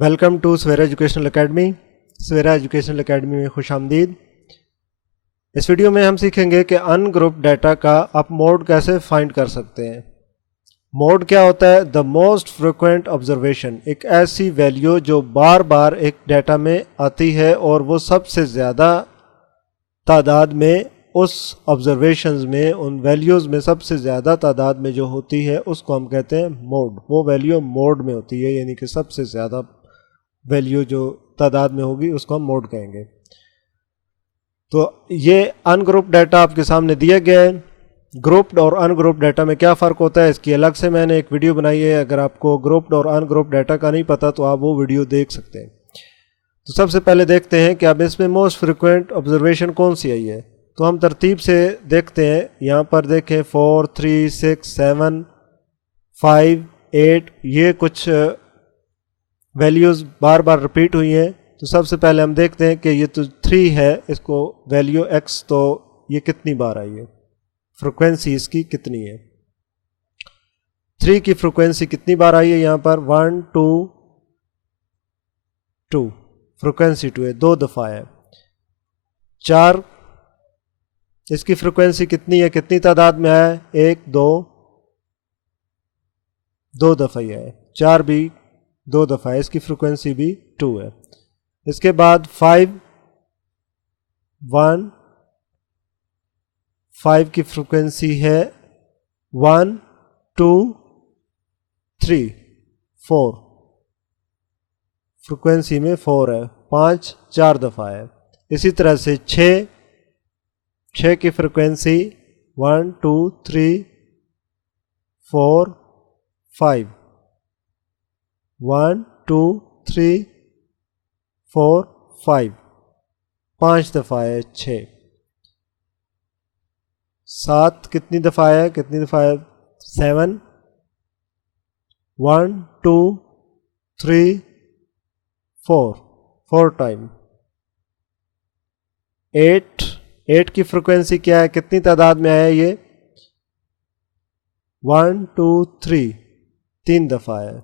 Welcome to Savera educational academy. Savera educational academy میں خوش آمدید۔ اس ویڈیو میں ہم سیکھیں گے کہ ان گروپ ڈیٹا کا آپ موڈ کیسے فائنڈ کر سکتے ہیں۔ موڈ کیا ہوتا ہے؟ دا موسٹ فریکوینٹ آبزرویشن، ایک ایسی ویلیو جو بار بار ایک ڈیٹا میں آتی ہے اور وہ سب سے زیادہ تعداد میں اس آبزرویشنز میں، ان ویلیوز میں سب سے زیادہ تعداد میں جو ہوتی ہے اس کو ہم کہتے ہیں موڈ۔ وہ ویلیو موڈ میں ہوتی ہے، یعنی کہ سب سے زیادہ ویلیو جو تعداد میں ہوگی اس کو ہم موڈ کہیں گے۔ تو یہ ان گروپ ڈیٹا آپ کے سامنے دیا گیا ہے۔ گروپڈ اور ان گروپ ڈیٹا میں کیا فرق ہوتا ہے، اس کی الگ سے میں نے ایک ویڈیو بنائی ہے۔ اگر آپ کو گروپڈ اور ان گروپ ڈیٹا کا نہیں پتہ تو آپ وہ ویڈیو دیکھ سکتے ہیں۔ تو سب سے پہلے دیکھتے ہیں کہ اب اس میں موسٹ فریکوینٹ آبزرویشن کون سی آئی ہے۔ تو ہم ترتیب سے دیکھتے ہیں، یہاں پر دیکھیں 4 3 6 7 5 8 یہ کچھ ویلیوز بار بار ریپیٹ ہوئی ہیں۔ تو سب سے پہلے ہم دیکھتے ہیں کہ یہ تو 3 ہے، اس کو ویلیو ایکس، تو یہ کتنی بار آئی ہے، فریکوینسی اس کی کتنی ہے۔ 3 کی فریکوینسی کتنی بار آئی ہے، یہاں پر 1 2 2، فریکوینسی 2 ہے، 2 دفعہ ہے۔ 4 اس کی فریکوینسی کتنی ہے، کتنی تعداد میں آیا ہے، 1 2 2 دفعہ ہی ہے۔ 4 بھی 2 دفعہ ہے، اس کی فریکوینسی بھی 2 ہے۔ اس کے بعد 5 1 5 کی فریکوینسی ہے 1 2 3 4، فریکوینسی میں 4 ہے، 5 4 دفعہ ہے۔ اسی طرح سے 6 کی فریکوینسی 1 2 3 4 5، 1 2 3 4 5، 5 دفعہ ہے 6۔ 7 کتنی دفعہ ہے، 7، 1 2 3 4 ٹائم۔ 8 کی فریکوینسی کیا ہے، کتنی تعداد میں آیا یہ، 1 2 3 دفعہ ہے۔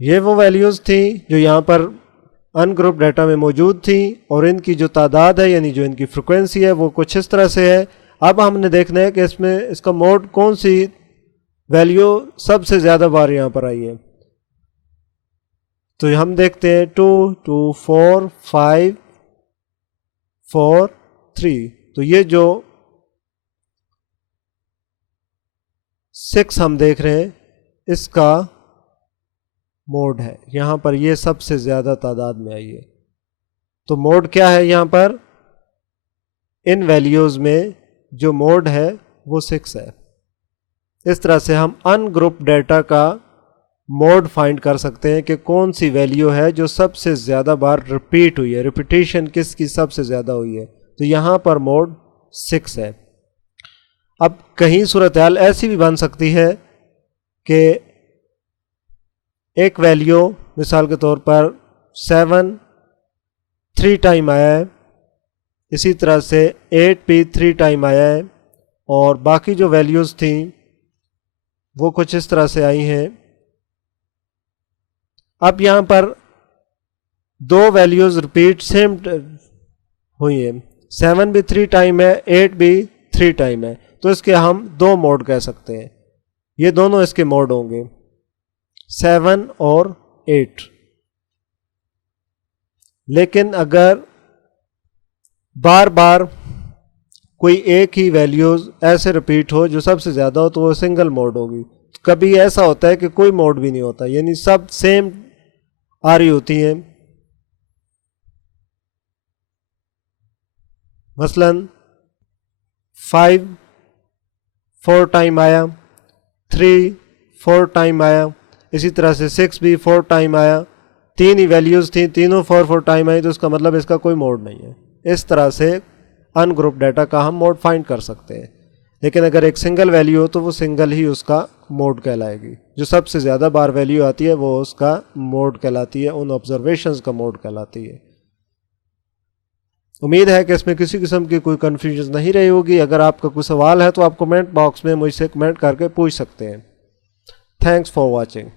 یہ وہ ویلیوز تھیں جو یہاں پر ان گروپ ڈیٹا میں موجود تھیں، اور ان کی جو تعداد ہے یعنی جو ان کی فریکوینسی ہے وہ کچھ اس طرح سے ہے۔ اب ہم نے دیکھنا ہے کہ اس میں اس کا موڈ کون سی ویلیو سب سے زیادہ بار یہاں پر آئی ہے۔ تو ہم دیکھتے ہیں 2 2 4 5 4 3، تو یہ جو 6 ہم دیکھ رہے ہیں اس کا موڈ ہے، یہاں پر یہ سب سے زیادہ تعداد میں آئی ہے۔ تو موڈ کیا ہے یہاں پر، ان ویلیوز میں جو موڈ ہے وہ 6 ہے۔ اس طرح سے ہم ان گروپ ڈیٹا کا موڈ فائنڈ کر سکتے ہیں کہ کون سی ویلیو ہے جو سب سے زیادہ بار ریپیٹ ہوئی ہے، ریپیٹیشن کس کی سب سے زیادہ ہوئی ہے۔ تو یہاں پر موڈ 6 ہے۔ اب کہیں صورتحال ایسی بھی بن سکتی ہے کہ ایک ویلیو مثال کے طور پر 7 3 ٹائم آیا ہے، اسی طرح سے 8 بھی 3 ٹائم آیا ہے، اور باقی جو ویلیوز تھیں وہ کچھ اس طرح سے آئی ہیں۔ اب یہاں پر 2 ویلیوز ریپیٹ سیم ہوئی ہیں، 7 بھی 3 ٹائم ہے، 8 بھی 3 ٹائم ہے، تو اس کے ہم 2 موڈ کہہ سکتے ہیں۔ یہ دونوں اس کے موڈ ہوں گے، 7 اور 8۔ لیکن اگر بار بار کوئی ایک ہی ویلیوز ایسے ریپیٹ ہو جو سب سے زیادہ ہو تو وہ سنگل موڈ ہوگی۔ کبھی ایسا ہوتا ہے کہ کوئی موڈ بھی نہیں ہوتا، یعنی سب سیم آ رہی ہوتی ہیں۔ مثلا 5 4 ٹائم آیا، 3 4 ٹائم آیا، اسی طرح سے 6 بھی 4 ٹائم آیا، 3 ہی ویلیوز تھیں، تینوں 4 ٹائم آئی، تو اس کا مطلب اس کا کوئی موڈ نہیں ہے۔ اس طرح سے ان گروپ ڈیٹا کا ہم موڈ فائنڈ کر سکتے ہیں۔ لیکن اگر ایک سنگل ویلیو ہو تو وہ سنگل ہی اس کا موڈ کہلائے گی، جو سب سے زیادہ بار ویلیو آتی ہے وہ اس کا موڈ کہلاتی ہے، ان آبزرویشنز کا موڈ کہلاتی ہے۔ امید ہے کہ اس میں کسی قسم کی کوئی کنفیوژن نہیں رہی ہوگی. اگر آپ کا کوئی سوال ہے تو آپ کمنٹ باکس میں مجھ سے کمنٹ کر کے پوچھ سکتے ہیں. Thanks for watching.